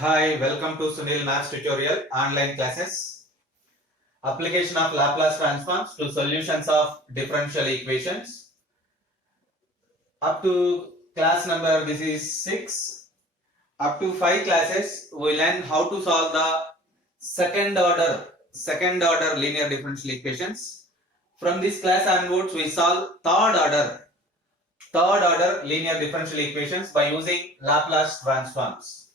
Hi, welcome to Sunil Maths tutorial online classes. Application of Laplace transforms to solutions of differential equations. Up to class number, this is 6. Up to 5 classes, we learn how to solve the second order linear differential equations. From this class onwards, we solve third order linear differential equations by using Laplace transforms.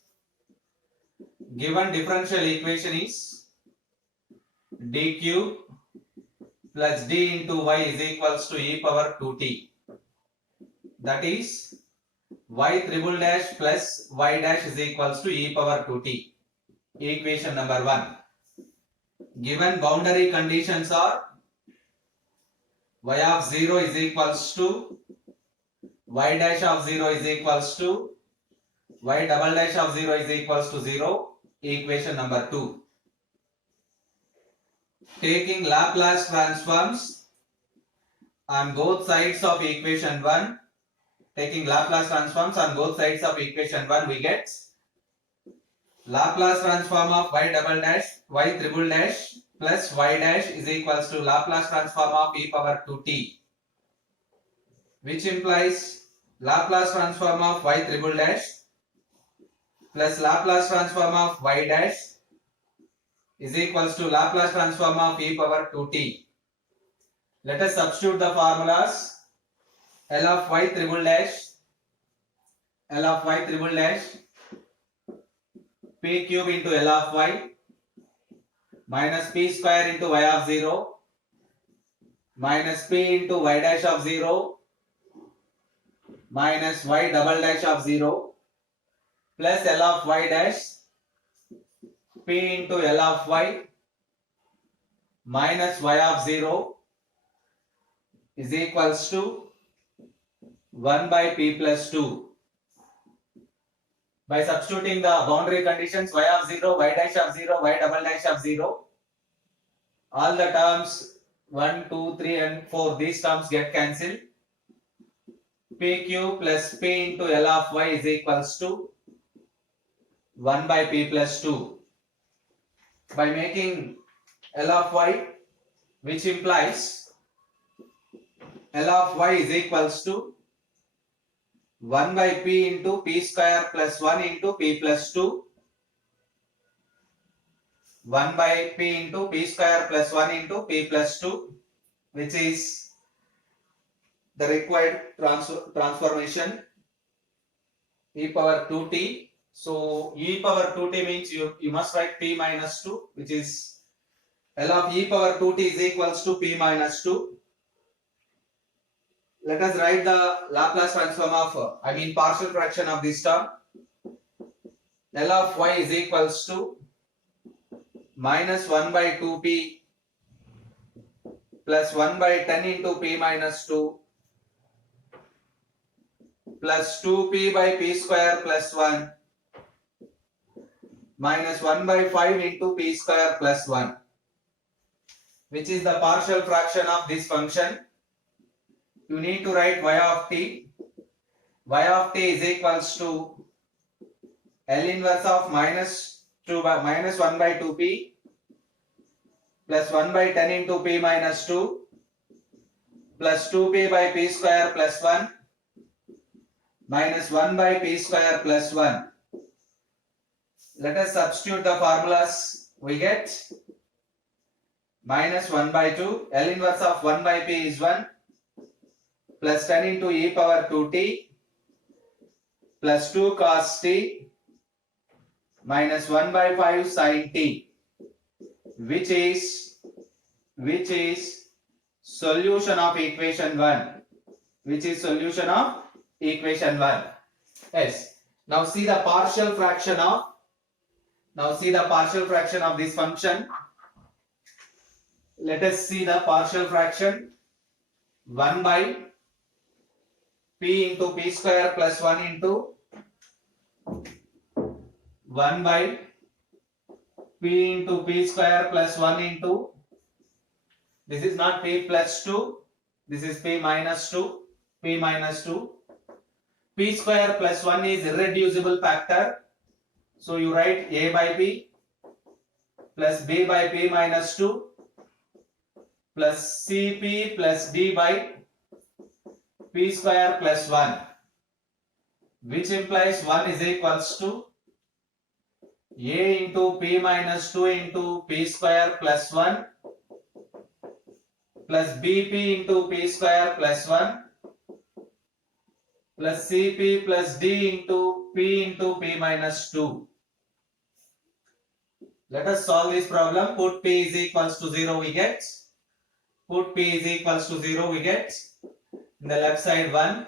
Given differential equation is d cube plus d into y is equals to e power 2t. That is y triple dash plus y dash is equals to e power 2t. Equation number 1. Given boundary conditions are y of 0 is equals to y dash of 0 is equals to y double dash of 0 is equals to 0. Equation number 2. Taking Laplace transforms on both sides of equation 1, taking Laplace transforms on both sides of equation 1, we get Laplace transform of y double dash, y triple dash plus y dash is equals to Laplace transform of e power 2t, which implies Laplace transform of y triple dash plus Laplace transform of y dash is equals to Laplace transform of e power 2t. Let us substitute the formulas. L of y triple dash p cube into L of y minus p square into y of 0 minus p into y dash of 0 minus y double dash of 0 plus L of y dash p into L of y minus y of 0 is equals to 1 by p plus 2. By substituting the boundary conditions y of 0, y dash of 0, y double dash of 0, all the terms 1, 2, 3 and 4, these terms get cancelled. P cube plus p into L of y is equals to 1 by p plus 2. By making L of y, which implies L of y is equals to 1 by p into p square plus 1 into p plus 2. 1 by p into p square plus 1 into p plus 2, which is the required transformation, e power 2t. So e power 2t means you must write p minus 2, which is L of e power 2t is equals to p minus 2. Let us write the Laplace transform of, partial fraction of this term. L of y is equals to minus 1 by 2p plus 1 by 10 into p minus 2 plus 2p by p square plus 1 minus 1 by 5 into p square plus 1, which is the partial fraction of this function. You need to write y of t. Y of t is equals to L inverse of minus 1 by 2p plus 1 by 10 into p minus 2 plus 2p by p square plus 1 minus 1 by p square plus 1. Let us substitute the formulas. We get minus 1 by 2. L inverse of 1 by p is 1 plus 10 into e power 2t plus 2 cos t minus 1 by 5 sin t, which is solution of equation 1. Yes. Now see the partial fraction of this function. Let us see the partial fraction. 1 by p into p square plus 1 into 1 by p into p square plus 1 into, this is not p plus 2, this is p minus 2. P square plus 1 is irreducible factor. So you write A by P plus B by P minus 2 plus CP plus D by P square plus 1, which implies 1 is equals to A into P minus 2 into P square plus 1 plus BP into P square plus 1 plus CP plus D into P minus 2. Let us solve this problem. Put P is equals to 0, we get. Put P is equals to 0, we get. In the left side 1,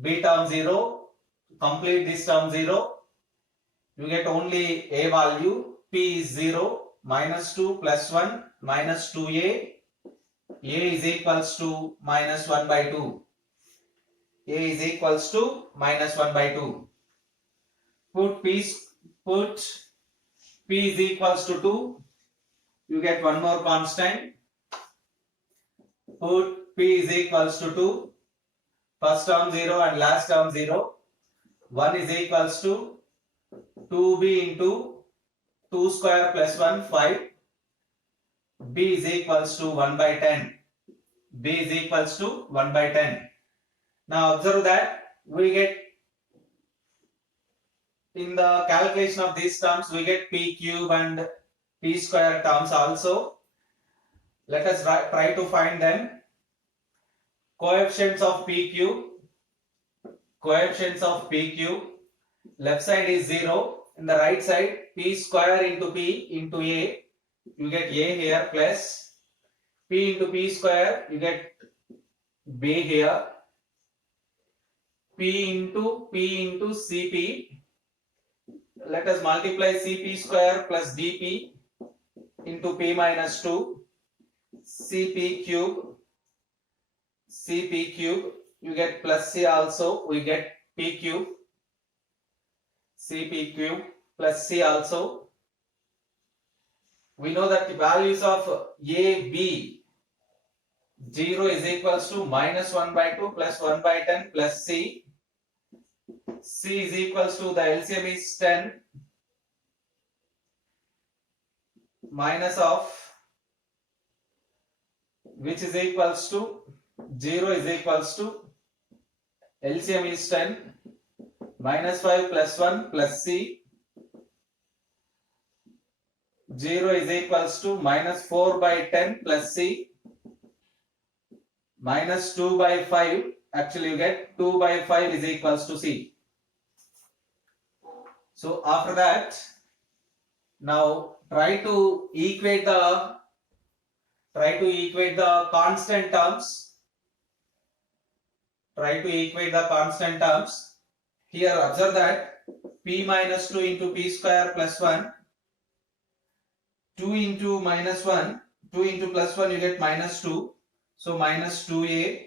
B term 0, complete this term 0. You get only A value. P is 0, minus 2 plus 1 minus 2A. A is equals to minus 1 by 2. A is equals to minus 1 by 2. Put P is equals to 2. You get one more constant. Put P is equals to 2. First term 0 and last term 0. 1 is equals to 2B into 2 square plus 1, 5. B is equals to 1 by 10. B is equals to 1 by 10. Now observe that we get, in the calculation of these terms, we get P cube and P square terms also. Let us try to find them. Coefficients of P cube. Coefficients of P cube. Left side is 0. In the right side, P square into P into A. You get A here plus P into P square. You get B here. P into CP. Let us multiply CP square plus DP into P minus 2. CP cube. You get plus C also. We get P cube. CP cube plus C also. We know that the values of A, B, 0 is equals to minus 1 by 2 plus 1 by 10 plus C. C is equals to, the LCM is 10 minus of, which is equals to 0 is equals to, LCM is 10 minus 5 plus 1 plus C. 0 is equals to minus 4 by 10 plus C minus 2 by 5. Actually you get 2 by 5 is equals to C. So after that, now try to equate the constant terms. Here observe that P minus 2 into P square plus 1. 2 into minus 1. 2 into plus 1 you get minus 2. So minus 2A.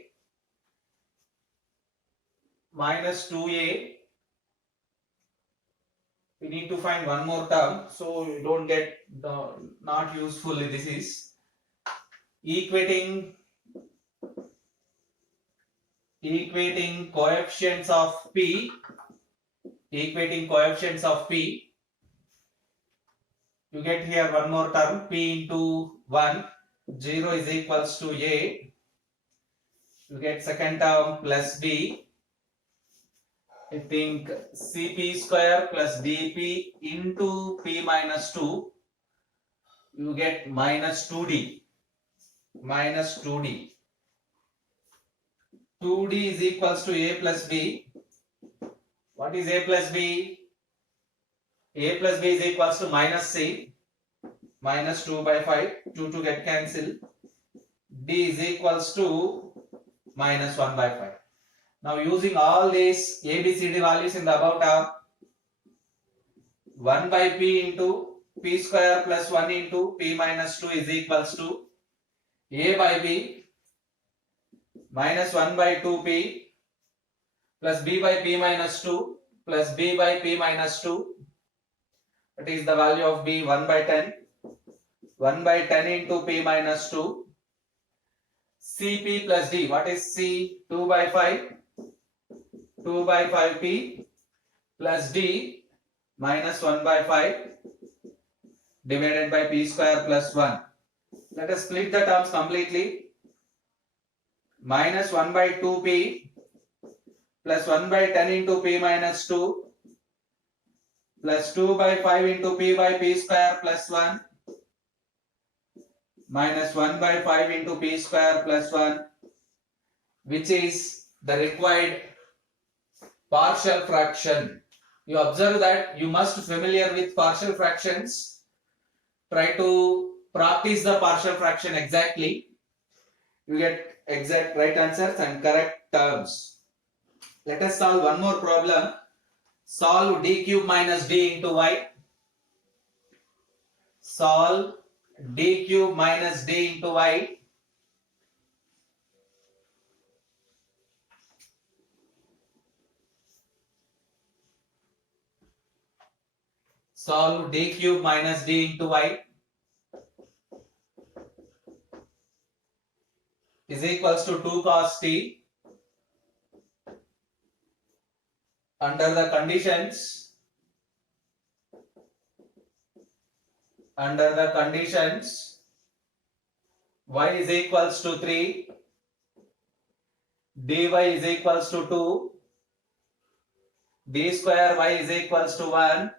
We need to find one more term, so you don't get the not useful. This is equating coefficients of P. You get here one more term, P into 1. 0 is equals to A. You get second term plus B. I think CP square plus DP into P minus 2. You get minus 2D. 2D is equals to A plus B. What is A plus B? A plus B is equals to minus C. Minus 2 by 5. 2 to get cancelled. D is equals to minus 1 by 5. Now using all these ABCD values in the above term, 1 by P into P square plus 1 into P minus 2 is equals to A by B minus 1 by 2P plus B by P minus 2 plus B by P minus 2. That is the value of B, 1 by 10. 1 by 10 into P minus 2. CP plus D. What is C? 2 by 5. 2 by 5P plus D minus 1 by 5 divided by p square plus 1. Let us split the terms completely. Minus 1 by 2p plus 1 by 10 into p minus 2 plus 2 by 5 into p by p square plus 1 minus 1 by 5 into p square plus 1, which is the required partial fraction. You observe that you must familiar with partial fractions. Try to practice the partial fraction exactly. You get exact right answers and correct terms. Let us solve one more problem. Solve d cube minus d into y. Solve d cube minus d into y. Solve d cube minus d into y is equals to 2 cos t. Under the conditions y is equals to 3, dy is equals to 2, d square y is equals to 1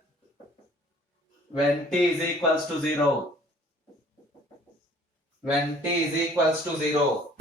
when t is equals to 0. When t is equals to 0.